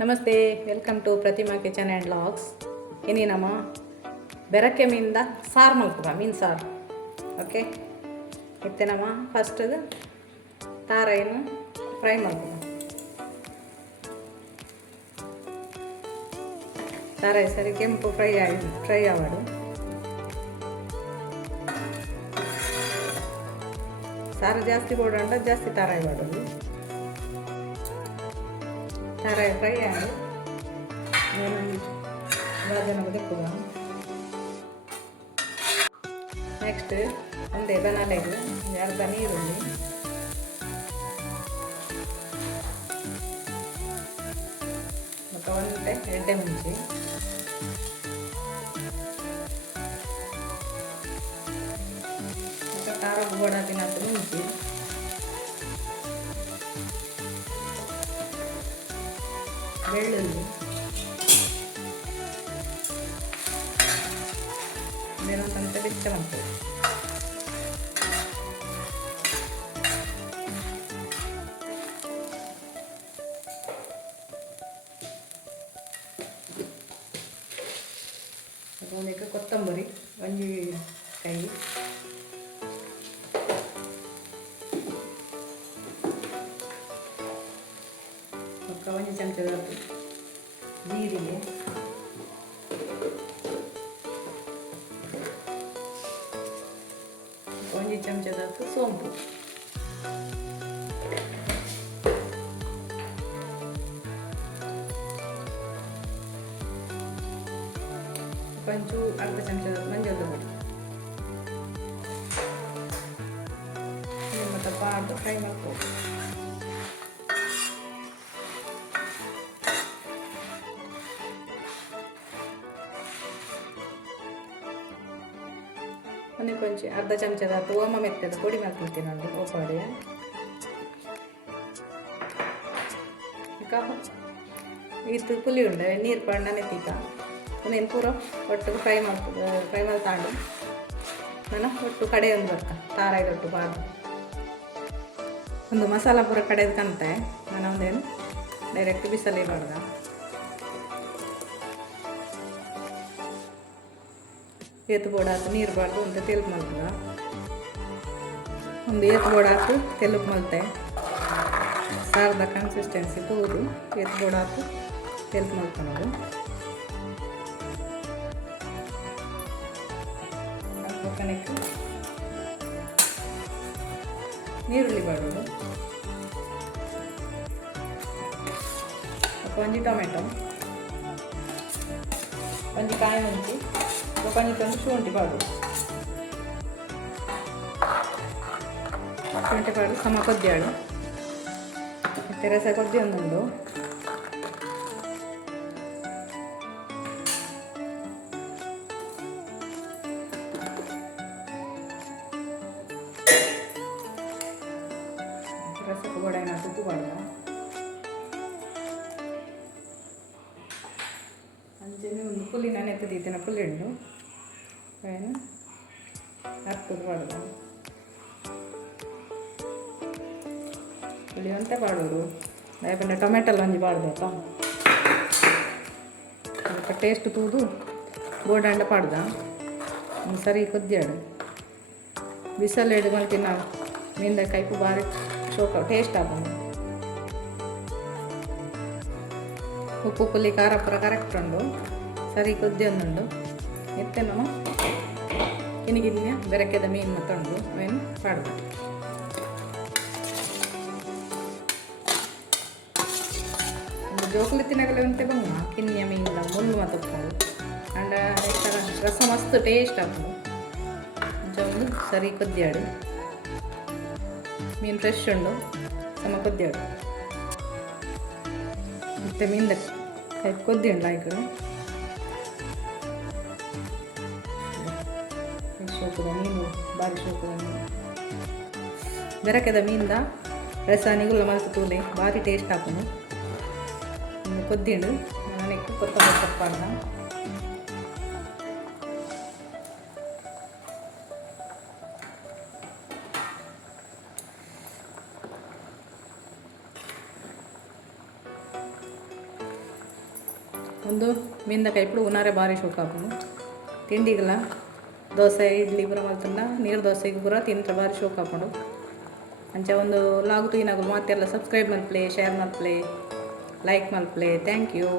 ನಮಸ್ತೆ, welcome to Pratima kitchen and vlogs. ಇನಿ ನಮ್ಮ ಬೆರಕೆ ಮೀನಿಂದ ಸಾರು ಮಲ್ಪುವ ಮೀನು ಸಾರು. ಓಕೆ, ಇತ್ತೆ ನಮ್ಮ ಫಸ್ಟ್ ತಾರಾಯನ್ನು ಫ್ರೈ ಮಲ್ಪುವ. ತಾರಾಯಿ ಸರಿ ಕೆಂಪು ಫ್ರೈ ಆವಾಡು. ಸಾರು ಜಾಸ್ತಿ ಬೋಡಂಡ ಜಾಸ್ತಿ ತಾರಾಯಿ ಮಾಡೋದು. ತಾರಾಯಿ ಫ್ರೈ ಆಗಿ ಬಾಜನ ತೆಕ್ಕುವ. ನೆಕ್ಸ್ಟ್ ಒಂದೇ ಬನಾಲೆಗೆ ಅರ್ಧ ನೀರುಳ್ಳಿ, ಮತ್ತು ಒಂಟೆ ಎಡ್ಡೆ ಮುಂಚಿ, ಮತ್ತು ಖಾರ ಗೋಡಾಕಿನ ಮುಂಚಿ, ಬೆಳ್ಳುಳ್ಳಿ, ಬೇರೊಂದಂತೆ ಬೆಚ್ಚ ಮಾಡ್ತೇವೆ. ಅದೊಂದಕ್ಕೆ ಕೊತ್ತಂಬರಿ ಒಂಜಿ ಕೈ, ಒಂಜಿ ಚಮಚದ ಜೀರಿಗೆ, ಒಂಜಿ ಚಮಚದ ಸೋಂಪು, ಕೊಂಚು ಅರ್ಧ ಚಮಚದ ಮಂಜಲ್ ಪುಡಿ ಮತ್ತು ಪಾಡು ಫ್ರೈ ಮಾಡ್ಬೋದು. ಒಂದೇ ಕೊಂಚ ಅರ್ಧ ಚಮಚದ ಓಮ ಮೆತ್ತದ ಪುಡಿ ಮಾಡ್ಕೊಳ್ತೀನಿ ನೋಡಿ. ಓಪಾಡಿ ಇದು ಪುಲಿ ಉಂಡೆ ನೀರು ಪಣ್ಣ ನೆತ್ತೀಕ ಒಂದೇನು ಪೂರ ಒಟ್ಟು ಫ್ರೈ ಮಾಡ್ತಾಂಡು ನಾನು ಒಟ್ಟು ಕಡೆ ಒಂದು ಬರ್ತ ತಾರಾಯಿದೊಟ್ಟು ಬಾದು ಒಂದು ಮಸಾಲ ಪೂರ ಕಡೆದು ಕಂತೆ ನಾನು ಒಂದೇನು ಡೈರೆಕ್ಟ್ ಬಿಸಲೇ ಮಾಡ್ದ. ಏತು ಬೋಡ ಹಾಕಿ ನೀರು ಬಾರ್ದು ಅಂತ ತೆಲುಪು ಮಲ್ತದ. ಒಂದು ಏತು ಬೋಡ ಹಾಕಿ ತೆಲುಪು ಮಲ್ತೆ ಸಾರದ ಕನ್ಸಿಸ್ಟೆನ್ಸಿ ತೂದು ಏತು ಬೋಡ ಹಾಕಿ ತೆಲುಪು ಮಲ್ಕೊಳೋದು. ಕನೆಕ್ಟ್ ನೀರುಳ್ಳಿ ಬಾಡೋದು, ಒಂಜಿ ಟೊಮೆಟೊ, ಒಂಜಿ ಕಾಯಿ ಮುಂಚಿ, ಕೊಂಚ ಶುಂಠಿ ಪಾಡು, ಶುಂಠಿ ಪಾಡು ಸಮ ಕೊದ್ದಿಯಾಡು. ಮತ್ತೆ ರಸ ಕೊದ್ದಿ ಒಂದುಂಡು, ರಸಕ್ಕೆ ಗೋಡಾಯಿನ ತುಪ್ಪು ಪಾಡ್ದ ಅಂಚನೆ ಒಂದು ಪುಲ್ಲಿನ ನೆತ್ತದೀತಿನ ಪುಲ್ಲಿಂಡು ಏನು ಹತ್ತದು ಪಾಡ್ದ ಪುಳಿ ಅಂತ ಪಾಡೋರು. ಯಾಕಂದರೆ ಟೊಮೆಟೊಲ್ಲ ಒಂಜಿ ಪಾಡ್ಬೇಕಾ ಅದಕ್ಕೆ ಟೇಸ್ಟ್ ತೂದು ಗೋಡಂಡ ಪಾಡ್ದ ಒಂದು ಸರಿ ಕೊದ್ದಿಯಾಡು. ಬಿಸಲು ಹಿಡ್ಕೊಂಡು ತಿನ್ನ ಮೀನ್ದ ಕೈಪು ಭಾರಿ ಶೋಕ ಟೇಸ್ಟ್ ಆಗೋದು. ಉಪ್ಪು ಪುಲಿ ಖಾರ ಪುರ ಕರೆಕ್ಟ್ ಉಂಡು, ಸರಿ ಕೊದ್ದಿ ಒಂದುಂಡು. ಎತ್ತೆ ನಾವು ಕಿನಿಗಿನ್ಯ ಬೆರಕೆದ ಮೀನು ಮತ್ತೊಂಡು ಅವೇನು ಪಾಡ್ದು ಒಂದು ಜೋಕುಲಿ ತಿನ್ನಗಲ ಉಂಟೆ ಬಂಗ ಕಿನ್ಯ ಮೀನಿನ ಮುಳ್ಳು ಮತ್ತೊಪ್ಪು ಅಂಡ ರಸ ಮಸ್ತ್ ಟೇಸ್ಟ್ ಆಗೋದು. ಒಂದು ಸರಿ ಕೊದ್ದಿಯಾಡು ಮೀನು ಫ್ರೆಶ್ ಉಂಡು ಸಮ ಕೊದ್ದಿಯಾಡು. ಮತ್ತು ಮೀನ್ದ ಕೈ ಕೊದ್ದಿ ಉಂಡು ಆಯ್ತು ಶೋಕದ ಮೀನು ಭಾರಿ ಶೋಕದ ಮೀನು ಬೆರಕೆದ ಮೀನ್ದ ರಸ ನಿಗುಲ್ಲ ಮಲ್ತು ತೂಲೆ ಭಾರಿ ಟೇಸ್ಟ್ ಹಾಕೋನು. ಒಂದು ಕೊದ್ದಿಂಡು ನನಗೆ ಕೊತ್ತಂಬರಿ ಸೊಪ್ಪಾಡ್ದ ಒಂದು ಮೆಂದಕಾಯಿ ಪುಡು ಉನಾರೆ ಭಾರಿ ಶೋಕ ಹಾಕೊಂಡು ತಿಂಡಿಗೆಲ್ಲ ದೋಸೆ ಇಡ್ಲಿ ಪೂರ ಮಲ್ತಂಡ ನೀರು ದೋಸೆಗೆ ಪೂರ ತಿಂದ್ರೆ ಭಾರಿ ಶೋಕ ಹಾಕೊಂಡು ಅಂಚ ಒಂದು ಲಾಗ್ ತೂಯಿನಾಗಲು ಮತ್ತೆಲ್ಲ ಸಬ್ಸ್ಕ್ರೈಬ್ ಮಲ್ಪ್ಲೆ ಶೇರ್ ಮಲ್ಪ್ಲೆ ಲೈಕ್ ಮಲ್ಪ್ಲೆ ಥ್ಯಾಂಕ್ ಯು.